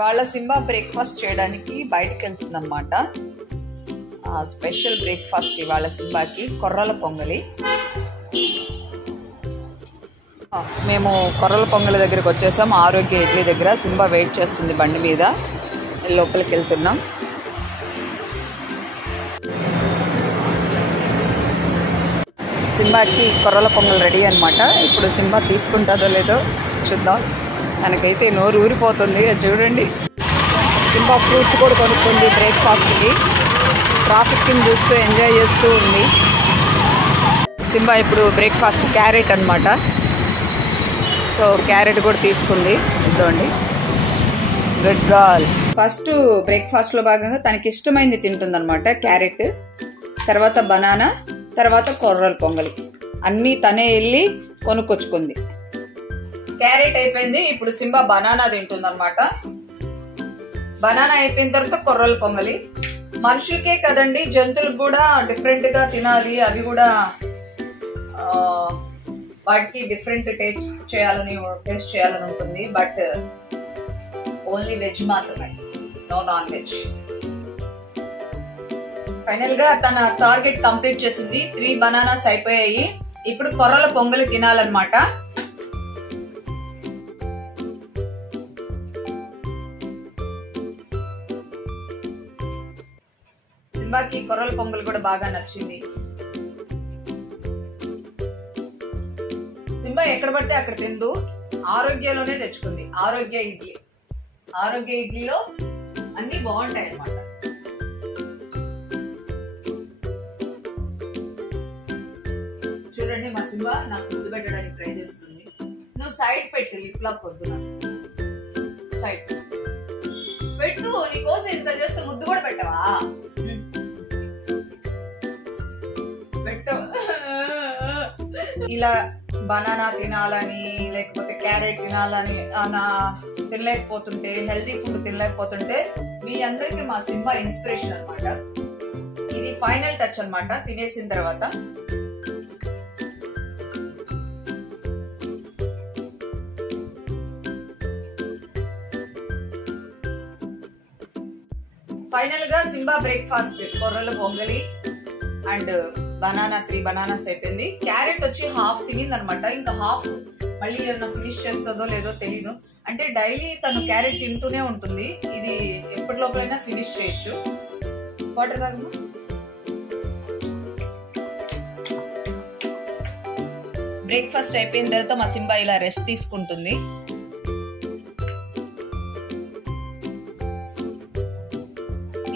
వాళ్ళ Simba breakfast చేయడానికి బయటకు వెళ్తుందన్నమాట. స్పెషల్ బ్రేక్ఫాస్ట్ ఇవాళ సింబాకి కొర్రల పొంగలి. మేము కొర్రల పొంగలి దగ్గరికి వచ్చేసాం, ఆరోగ్య ఇడ్లీ దగ్గర. సింబా వెయిట్ చేస్తుంది బండి మీద, లోపలికి వెళ్తున్నాం. సింబాకి కొర్రల పొంగల్ రెడీ అనమాట. ఇప్పుడు సింబా తీసుకుంటుందో లేదో చూద్దాం. తనకైతే నోరు ఊరిపోతుంది. చూడండి, సింబా ఫ్రూట్స్ కూడా కొనుక్కుంది బ్రేక్ఫాస్ట్కి. ట్రాఫిక్ని చూస్తూ ఎంజాయ్ చేస్తూ ఉంది. సింబా ఇప్పుడు బ్రేక్ఫాస్ట్ క్యారెట్ అనమాట. సో క్యారెట్ కూడా తీసుకుంది. ఇద్దండి, గుడ్ గర్ల్. ఫస్ట్ బ్రేక్ఫాస్ట్లో భాగంగా తనకి ఇష్టమైంది తింటుందన్నమాట. క్యారెట్, తర్వాత బనానా, తర్వాత కొర్రల పొంగలి. అన్నీ తనే వెళ్ళి కొనుక్కొచ్చుకుంది. క్యారెట్ అయిపోయింది, ఇప్పుడు సింబా బనానా తింటుందన్నమాట. బనానా అయిపోయిన తర్వాత కొర్రల పొంగలి. మనుషులకే కదండి, జంతువులకు కూడా డిఫరెంట్గా తినాలి. అవి కూడా వాటికి డిఫరెంట్ టేస్ట్ చేయాలని ఉంటుంది. బట్ ఓన్లీ వెజ్ మాత్రమే, నో నాన్ వెజ్. ఫైనల్ గా తన టార్గెట్ కంప్లీట్ చేసింది. 3 బనానాస్ అయిపోయాయి. ఇప్పుడు కొర్రల పొంగలి తినాలన్నమాట. సింబాకి కొర్రల పొంగలి కూడా బాగా నచ్చింది. సింబా ఎక్కడ పడితే అక్కడ తిందు, ఆరోగ్యలోనే తెచ్చుకుంది. ఆరోగ్య ఇడ్లీ. ఆరోగ్య ఇడ్లీలో అన్ని బాగుంటాయి అన్నమాట. చూడండి, మా సింబా నాకు ముద్దు పెట్టడానికి ట్రై చేస్తుంది. నువ్వు సైడ్ పెట్టు, లిప్ లాక్ వద్దు. సైడ్ పెట్టు. నీకోసం ఇంత చేస్తే ముద్దు కూడా పెట్టవా? పెట్టు. ఇలా బనానా తినాలని, లేకపోతే క్యారెట్ తినాలని తినలేకపోతుంటే, హెల్తీ ఫుడ్ తినలేకపోతుంటే మీ అందరికి మా సింబా ఇన్స్పిరేషన్ అనమాట. ఇది ఫైనల్ టచ్ అనమాట. తినేసిన తర్వాత ఫైనల్ గా సింబా బ్రేక్ఫాస్ట్ కొర్రల పొంగలి అండ్ బనానా, 3 బనానాస్ అయిపోయింది. క్యారెట్ వచ్చి హాఫ్ తినింది అనమాట. ఇంకా హాఫ్ మళ్ళీ ఏమన్నా ఫినిష్ చేస్తుందో లేదో తెలీదు. అంటే డైలీ తను క్యారెట్ తింటూనే ఉంటుంది. ఇది ఎప్పటి లోపలైనా ఫినిష్ చేయొచ్చు. వాటర్ తాగము. బ్రేక్ఫాస్ట్ అయిపోయిన తర్వాత మా సింబా ఇలా రెస్ట్ తీసుకుంటుంది.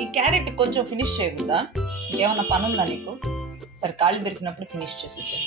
ఈ క్యారెట్ కొంచెం ఫినిష్ చేయకూడదా? ఇంకేమన్నా పని ఉందా నీకు? సరే, ఖాళీ దొరికినప్పుడు ఫినిష్ చేసేసాను.